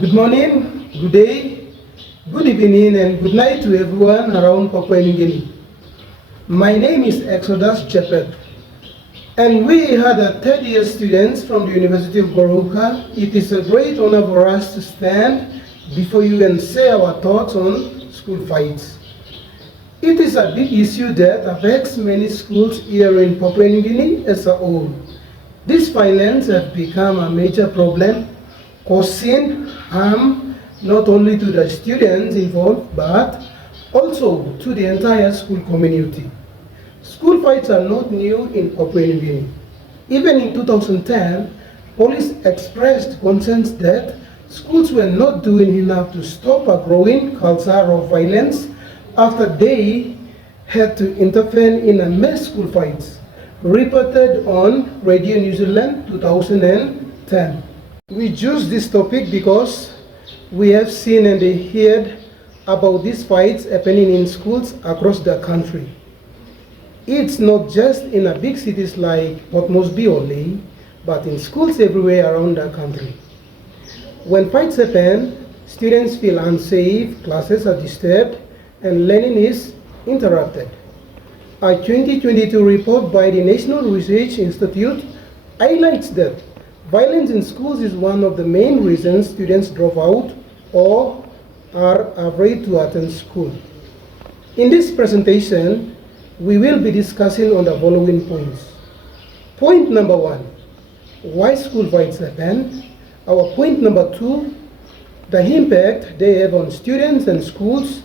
Good morning, good day, good evening, and good night to everyone around Papua New Guinea. My name is Exodus Jepet, and we are the third year students from the University of Goroka. It is a great honor for us to stand before you and say our thoughts on school fights. It is a big issue that affects many schools here in Papua New Guinea as a whole. This violence has become a major problem, causing harm not only to the students involved but also to the entire school community. School fights are not new in Papua New Guinea. Even in 2010, police expressed concerns that schools were not doing enough to stop a growing culture of violence after they had to intervene in a mass school fights reported on Radio New Zealand 2010. We choose this topic because we have seen and heard about these fights happening in schools across the country. It's not just in a big cities like Port Moresby or Lae, but in schools everywhere around the country. When fights happen, students feel unsafe, classes are disturbed, and learning is interrupted. A 2022 report by the National Research Institute highlights that violence in schools is one of the main reasons students drop out or are afraid to attend school. In this presentation, we will be discussing on the following points. Point number 1, why school fights happen. Our point number 2, the impact they have on students and schools.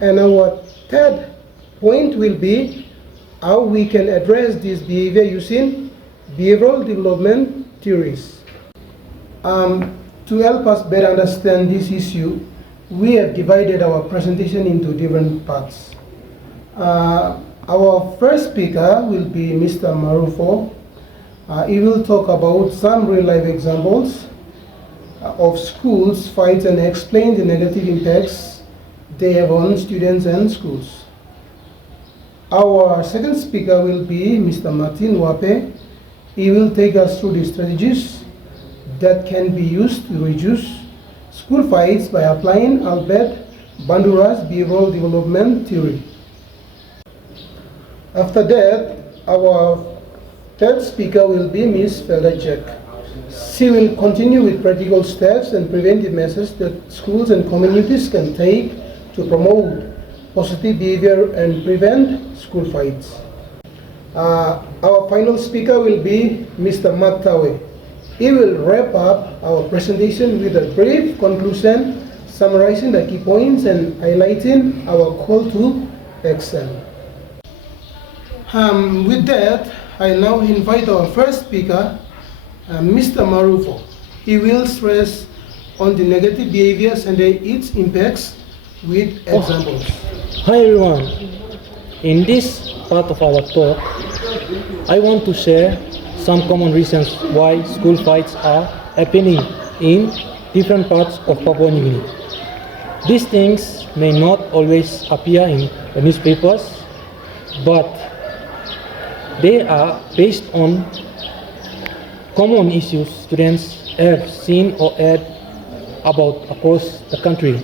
And our third point will be how we can address this behavior using behavioral development theories. To help us better understand this issue, we have divided our presentation into different parts. Our first speaker will be Mr. Marufo. He will talk about some real-life examples of schools fights and explain the negative impacts they have on students and schools. Our second speaker will be Mr. Martin Wape. He will take us through the strategies that can be used to reduce school fights by applying Albert Bandura's behavioral development theory. After that, our third speaker will be Ms. Feldajek. She will continue with practical steps and preventive measures that schools and communities can take to promote positive behavior and prevent school fights. Our final speaker will be Mr. Matt Tawe. He will wrap up our presentation with a brief conclusion, summarizing the key points and highlighting our call to action. With that, I now invite our first speaker, Mr. Marufo. He will stress on the negative behaviors and its impacts with examples. Hi everyone. In this part of our talk, I want to share some common reasons why school fights are happening in different parts of Papua New Guinea. These things may not always appear in the newspapers, but they are based on common issues students have seen or heard about across the country.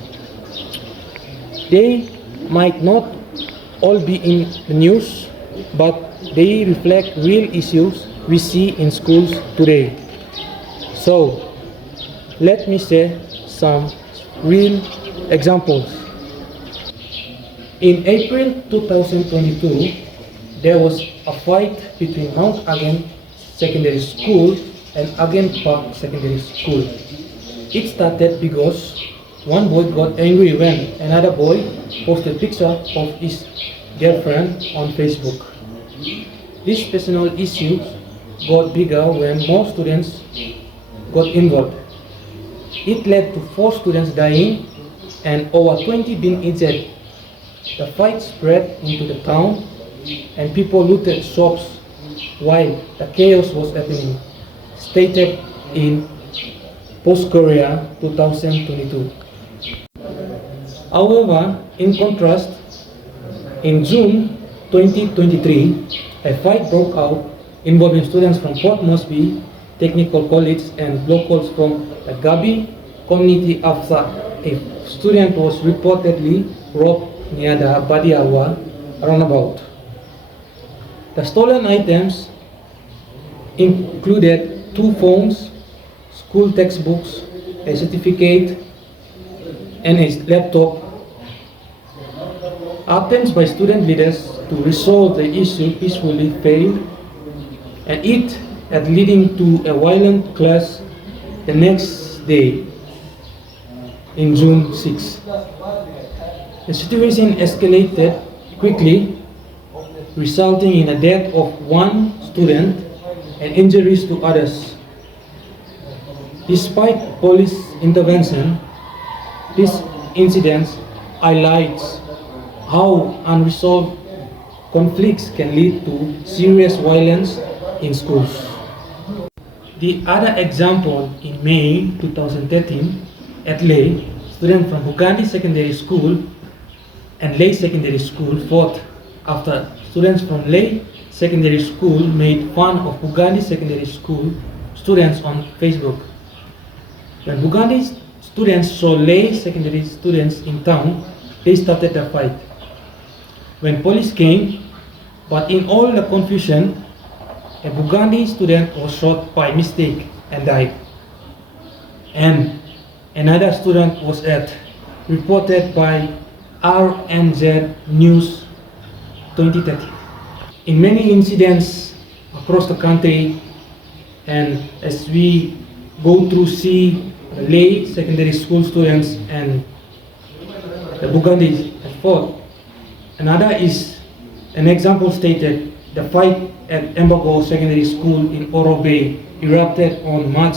They might not all be in the news, but they reflect real issues we see in schools today. So, let me share some real examples. In April 2022, there was a fight between Mount Again Secondary School and Again Park Secondary School. It started because one boy got angry when another boy posted a picture of his girlfriend on Facebook. This personal issue got bigger when more students got involved. It led to 4 students dying and over 20 being injured. The fight spread into the town and people looted shops while the chaos was happening, stated in Post Korea 2022. However, in contrast, in June 2023, a fight broke out involving students from Port Moresby Technical College and locals from the Gabi community after a student was reportedly robbed near the Badiawa roundabout. The stolen items included 2 phones, school textbooks, a certificate, and a laptop. Attempts by student leaders to resolve the issue peacefully failed, and it had leading to a violent clash the next day in June 6. The situation escalated quickly, resulting in the death of 1 student and injuries to others. Despite police intervention, this incident highlights how unresolved conflicts can lead to serious violence in schools. The other example, in May 2013, at Leh, students from Bugandi Secondary School and Leh Secondary School fought after students from Leh Secondary School made fun of Bugandi Secondary School students on Facebook. When Bugandi students saw Leh Secondary students in town, they started the fight. When police came, but in all the confusion, a Bugandi student was shot by mistake and died. And another student was hurt, reported by RNZ News 2030. In many incidents across the country, and as we go through see the Leh Secondary School students and the Bugandis have fought. Another is an example stated, the fight at Embago Secondary School in Oro Bay erupted on March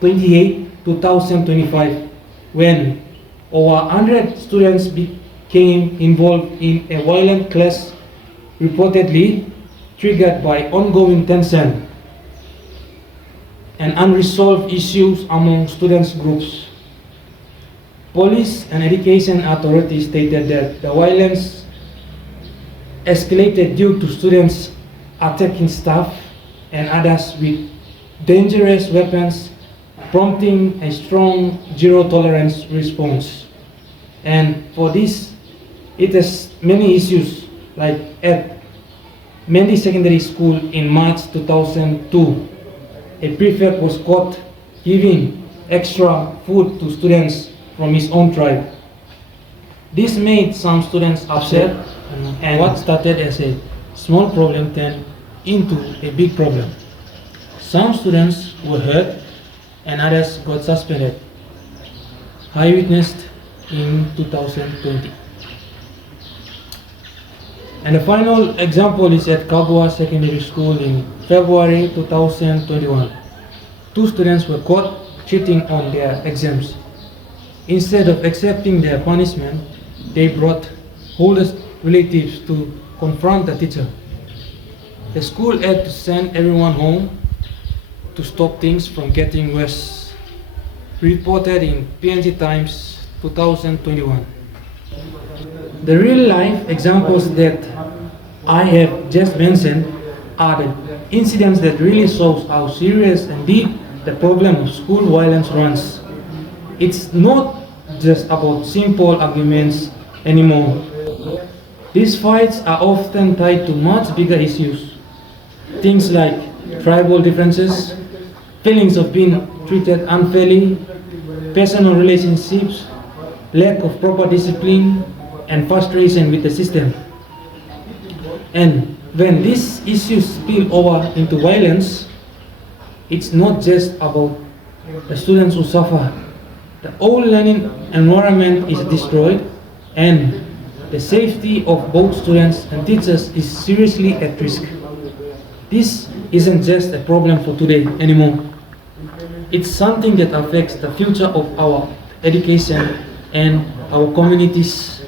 28, 2025, when over 100 students became involved in a violent clash reportedly triggered by ongoing tension and unresolved issues among students groups. Police and education authorities stated that the violence escalated due to students attacking staff and others with dangerous weapons, prompting a strong zero-tolerance response. And for this, it has many issues, like at Mendi Secondary School in March 2002, a prefect was caught giving extra food to students from his own tribe. This made some students upset, and what started as a small problem turned into a big problem. Some students were hurt and others got suspended. I witnessed in 2020. And the final example is at Kagwa Secondary School in February 2021. 2 students were caught cheating on their exams. Instead of accepting their punishment, they brought older relatives to confront the teacher. The school had to send everyone home to stop things from getting worse. Reported in PNG Times 2021. The real-life examples that I have just mentioned are the incidents that really shows how serious and deep the problem of school violence runs. It's not just about simple arguments anymore. These fights are often tied to much bigger issues. Things like tribal differences, feelings of being treated unfairly, personal relationships, lack of proper discipline, and frustration with the system. And when these issues spill over into violence, it's not just about the students who suffer. The whole learning environment is destroyed, and the safety of both students and teachers is seriously at risk. This isn't just a problem for today anymore. It's something that affects the future of our education and our communities.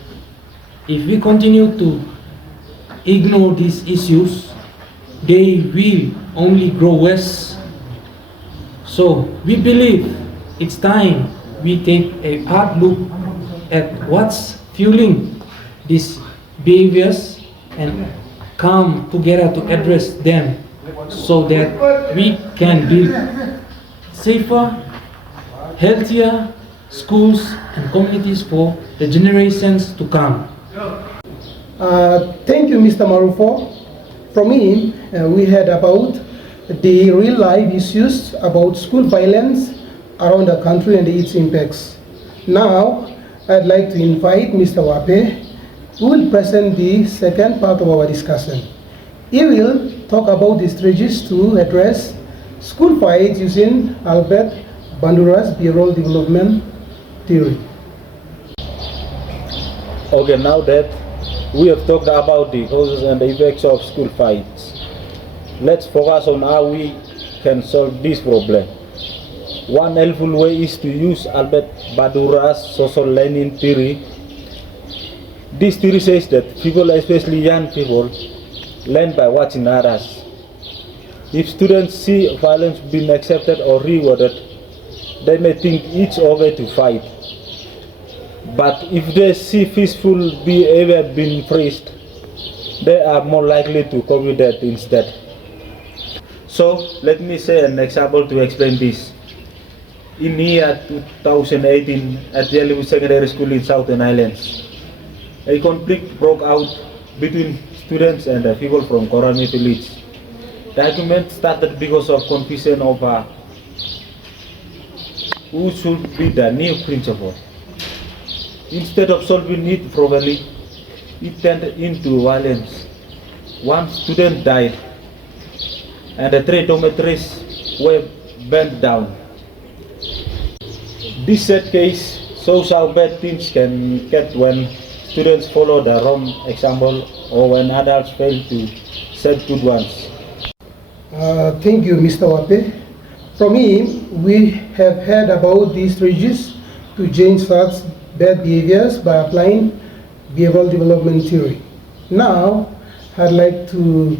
If we continue to ignore these issues, they will only grow worse. So we believe it's time we take a hard look at what's fueling these behaviors and come together to address them so that we can build safer, healthier schools and communities for the generations to come. Thank you, Mr. Marufo. From me, we heard about the real-life issues about school violence around the country and its impacts. Now, I'd like to invite Mr. Wape, who will present the second part of our discussion. He will talk about the strategies to address school fights using Albert Bandura's behavioral development theory. Okay, now that we have talked about the causes and the effects of school fights, let's focus on how we can solve this problem. One helpful way is to use Albert Bandura's social learning theory. This theory says that people, especially young people, learn by watching others. If students see violence being accepted or rewarded, they may think it's okay to fight. But if they see peaceful behavior being praised, they are more likely to copy that instead. So let me say an example to explain this. In year 2018 at Yellow Secondary School in Southern Islands, a conflict broke out between students and people from Korani village. The argument started because of confusion over who should be the new principal. Instead of solving it properly, it turned into violence. One student died and the 3 dormitories were burnt down. This sad case shows how bad things can get when students follow the wrong example or when adults fail to set good ones. Thank you, Mr. Wape. From me, we have heard about these strategies to change such bad behaviors by applying behavioral development theory. Now, I'd like to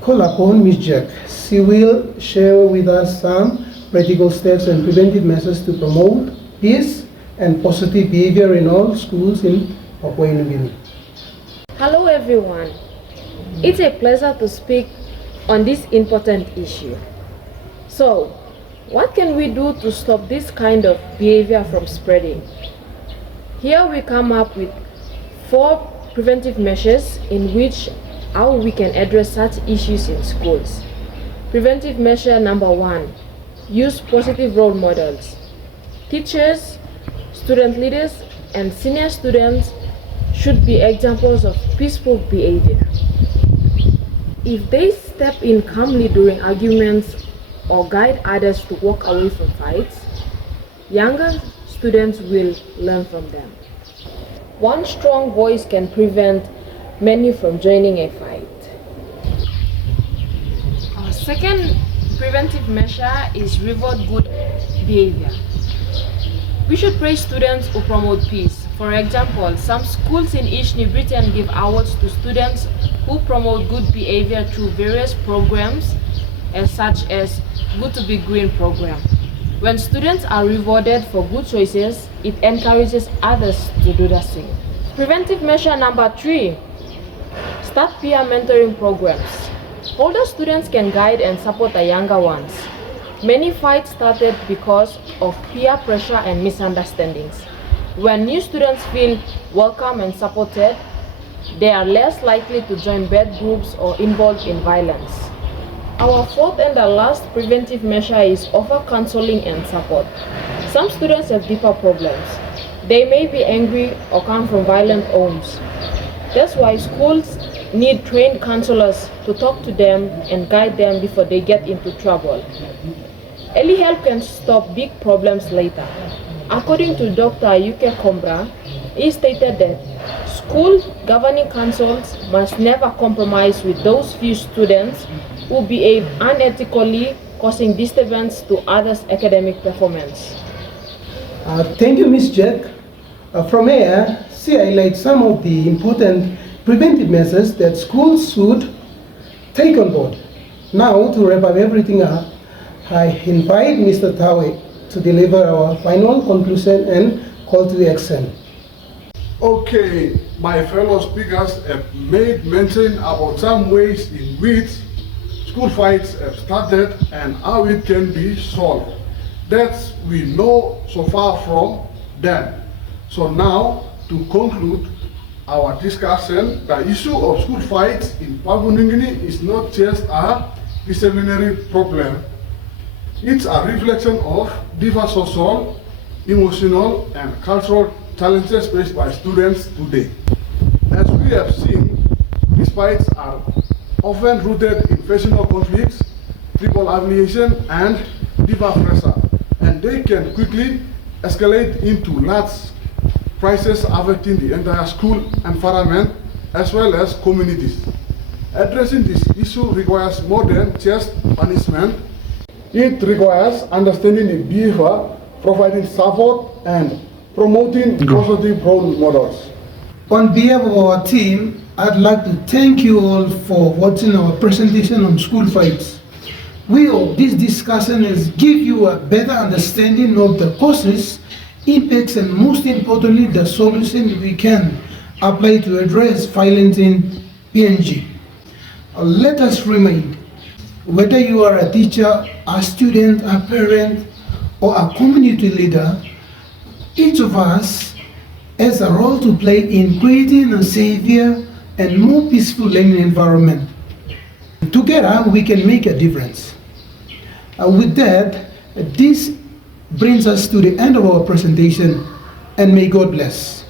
call upon Ms. Jack. She will share with us some practical steps and preventive measures to promote peace and positive behavior in all schools in Papua New Guinea. Hello everyone. It's a pleasure to speak on this important issue. So, what can we do to stop this kind of behavior from spreading? Here we come up with 4 preventive measures in which how we can address such issues in schools. Preventive measure number 1, use positive role models. Teachers, student leaders, and senior students should be examples of peaceful behavior. If they step in calmly during arguments or guide others to walk away from fights, younger students will learn from them. One strong voice can prevent many from joining a fight. Our second preventive measure is reward good behavior. We should praise students who promote peace. For example, some schools in East New Britain give awards to students who promote good behavior through various programs, such as Good to Be Green program. When students are rewarded for good choices, it encourages others to do the same. Preventive measure number 3, start peer mentoring programs. Older students can guide and support the younger ones. Many fights started because of peer pressure and misunderstandings. When new students feel welcome and supported, they are less likely to join bad groups or involved in violence. Our 4th and the last preventive measure is offer counseling and support. Some students have deeper problems. They may be angry or come from violent homes. That's why schools need trained counselors to talk to them and guide them before they get into trouble. Early help can stop big problems later. According to Dr. Yuke Kombra, he stated that school governing councils must never compromise with those few students who behave unethically, causing disturbance to others' academic performance. Thank you, Ms. Jack. From here, she highlights some of the important preventive measures that schools should take on board. Now, to wrap up everything up, I invite Mr. Tawe to deliver our final conclusion and call to action. Okay, my fellow speakers have made mention about some ways in which school fights have started and how it can be solved. that we know so far from them. So now, to conclude our discussion, the issue of school fights in Papua New Guinea is not just a disciplinary problem. It's a reflection of diverse social, emotional, and cultural challenges faced by students today. As we have seen, these fights are often rooted in factional conflicts, tribal affiliation, and diva pressure, and they can quickly escalate into large crises affecting the entire school environment as well as communities. Addressing this issue requires more than just punishment. It requires understanding the behavior, providing support, and promoting positive role models. On behalf of our team, I'd like to thank you all for watching our presentation on school fights. We hope this discussion has given you a better understanding of the causes, impacts, and most importantly, the solution we can apply to address violence in PNG. Let us remind, whether you are a teacher, a student, a parent, or a community leader, each of us has a role to play in creating a safer and more peaceful learning environment. Together, we can make a difference. With that, this brings us to the end of our presentation, and may God bless.